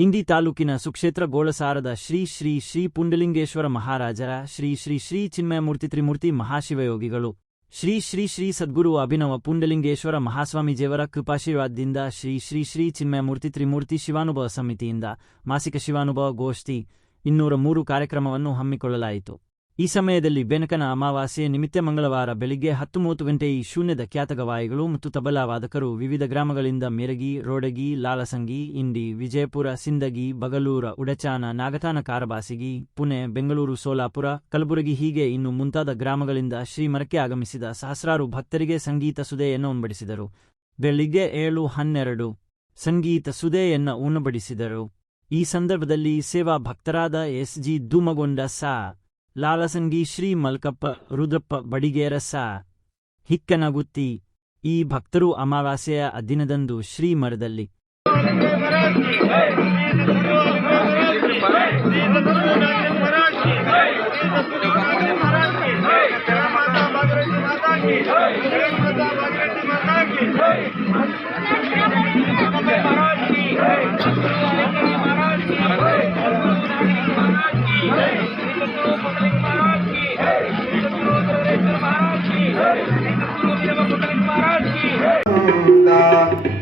ಇಂಡಿ ತಾಲೂಕಿನ ಸುಕ್ಷೇತ್ರ ಗೋಳಸಾರದ ಶ್ರೀ ಶ್ರೀ ಶ್ರೀ ಪುಂಡಲಿಂಗೇಶ್ವರ ಮಹಾರಾಜರ ಶ್ರೀ ಶ್ರೀ ಶ್ರೀ ಚಿನ್ಮಯಮೂರ್ತಿ ತ್ರಿಮೂರ್ತಿ ಮಹಾಶಿವಯೋಗಿಗಳು. ಶ್ರೀ ಶ್ರೀ ಶ್ರೀ ಸದ್ಗುರು ಅಭಿನವ ಪುಂಡಲಿಂಗೇಶ್ವರ ಮಹಾಸ್ವಾಮೀಜಿಯವರ ಕೃಪಾಶೀರ್ವಾದದಿಂದ ಶ್ರೀ ಶ್ರೀ ಶ್ರೀ ಚಿನ್ಮಯಮೂರ್ತಿ ತ್ರಿಮೂರ್ತಿ ಶಿವಾನುಭವ ಸಮಿತಿಯಿಂದ ಮಾಸಿಕ ಶಿವಾನುಭವ ಗೋಷ್ಠಿ ಇನ್ನೂರ ಮೂರು ಕಾರ್ಯಕ್ರಮವನ್ನು ಹಮ್ಮಿಕೊಳ್ಳಲಾಯಿತು. ಈ ಸಮಯದಲ್ಲಿ ಬೆನಕನ ಅಮಾವಾಸ್ಯೆ ನಿಮಿತ್ತ ಮಂಗಳವಾರ ಬೆಳಿಗ್ಗೆ ಹತ್ತು ಮೂವತ್ತು ಗಂಟೆ ಈ ಶೂನ್ಯದ ಖ್ಯಾತಗವಾಯಿಗಳು ಮತ್ತು ತಬಲಾ ವಾದಕರು ವಿವಿಧ ಗ್ರಾಮಗಳಿಂದ ಮೆರಗಿ, ರೋಡಗಿ, ಲಾಲಸಂಗಿ, ಇಂಡಿ, ವಿಜಯಪುರ, ಸಿಂದಗಿ, ಬಗಲೂರ ಉಡಚಾನ ನಾಗತಾನ ಕಾರಬಾಸಿಗಿ, ಪುಣೆ, ಬೆಂಗಳೂರು, ಸೋಲಾಪುರ, ಕಲಬುರಗಿ ಹೀಗೆ ಇನ್ನು ಮುಂತಾದ ಗ್ರಾಮಗಳಿಂದ ಶ್ರೀಮರಕ್ಕೆ ಆಗಮಿಸಿದ ಸಹಸ್ರಾರು ಭಕ್ತರಿಗೆ ಸಂಗೀತ ಸುದೆಯನ್ನು ಉಣಬಡಿಸಿದರು. ಬೆಳಿಗ್ಗೆ ಏಳು ಹನ್ನೆರಡು ಸಂಗೀತ ಸುದೆಯನ್ನ ಉಣಬಡಿಸಿದರು. ಈ ಸಂದರ್ಭದಲ್ಲಿ ಸೇವಾ ಭಕ್ತರಾದ ಎಸ್ ಜಿ ಧೂಮಗೊಂಡ ಸಾ. ಲಾಲಸಂಗಿ ಶ್ರೀ ಮಲ್ಕಪ್ಪ ರುದ್ರಪ್ಪ ಬಡಿಗೇರಸ ಹಿಕ್ಕನಗುತ್ತಿ ಈ ಭಕ್ತರು ಅಮಾವಾಸ್ಯೆಯ ದಿನದಂದು ಶ್ರೀಮರದಲ್ಲಿ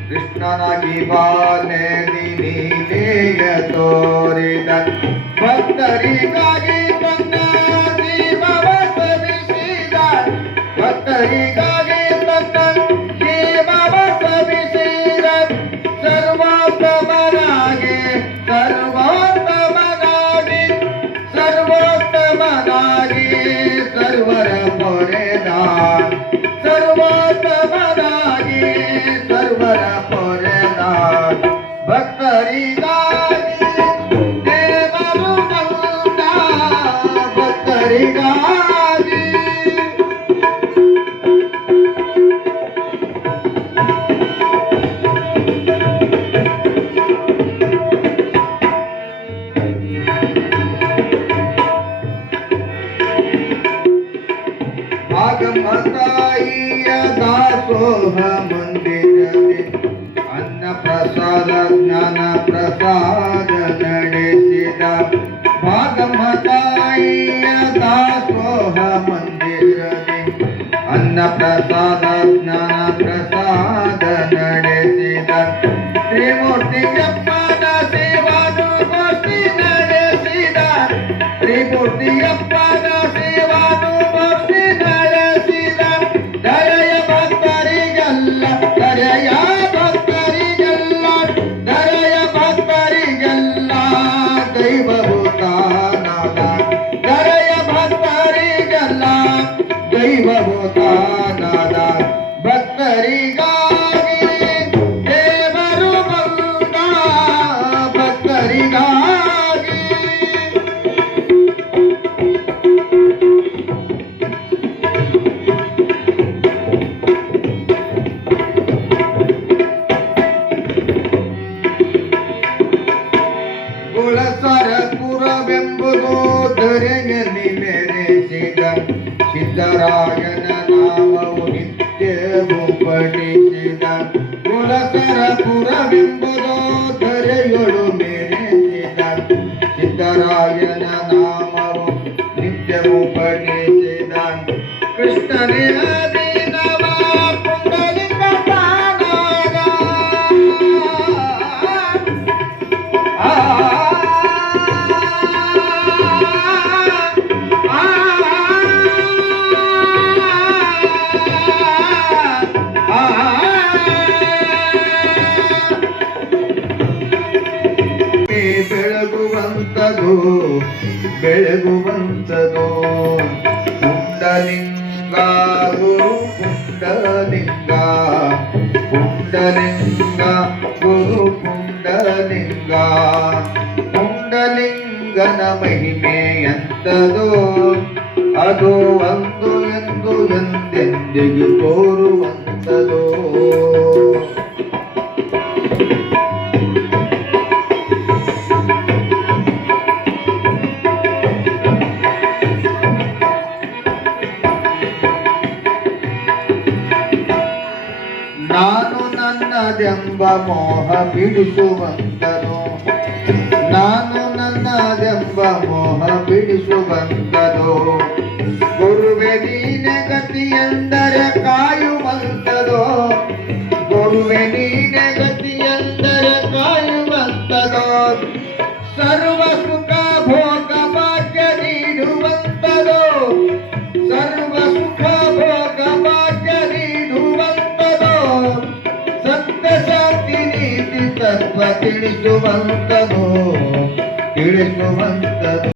ಕೃಷ್ಣನಾಗಿ ಬಾಲೆದಿ ನೀಲೆಯ ತೋರಿದ ಭಕ್ತರಿಗಾಗಿ ಮಂದಿರದಿ ಅನ್ನ ಪ್ರಸಾದ ಜ್ಞಾನ ಪ್ರಸಾದ ನಡೆಸಿದ ಭಾಗಮತಾಯಿಯ ದಾಸೋಹ ಮಂದಿರದಿ ಅನ್ನ ಪ್ರಸಾದ ಜ್ಞಾನ ಧರೆಯಲ್ಲಿ ಮೆರೆಸಿದ ಸಿದ್ದರಾಯನ ನಾಮವು ನಿತ್ಯವೂ ಪಠಿಸಿದ ಕುಲಸರ ಪುರವೆಂಬುದು ಬೆಳಗುವಂತದು ಬೆಳಗುವಂತದು? ಕುಂಡಲಿಂಗ ಗುರು ಕುಂಡಲಿಂಗ ಕುಂಡಲಿಂಗ ಗುರು ಕುಂಡಲಿಂಗ. ಕುಂಡಲಿಂಗನ ಮಹಿಮೆ ಎಂತದೋ? ಅದು ಒಂದು ಎಂದು ಎಂದೆಂದಿಗೂ ತೋರುವಂತದೋ? ನನ್ನದೆಂಬ ಮೋಹ ಬಿಡಿಸುವಂತನು. ನಾನು ನನ್ನದೆಂಬ ಮೋಹ ಬಿಡಿಸುವಂತನು. ಗುರುವೆ, ನೀನೆ ಎಂದರೆ ಕಾಯುವಂತದೋ ಗುರುವೆ, ನೀನೆ ಗತಿ ಎಂದರೆ ಕಾಯುವಂತದೋ ಸರ್ವ ತಿಳಿಸುವಂತದೋ ತಿಳಿಸುವಂತದೋ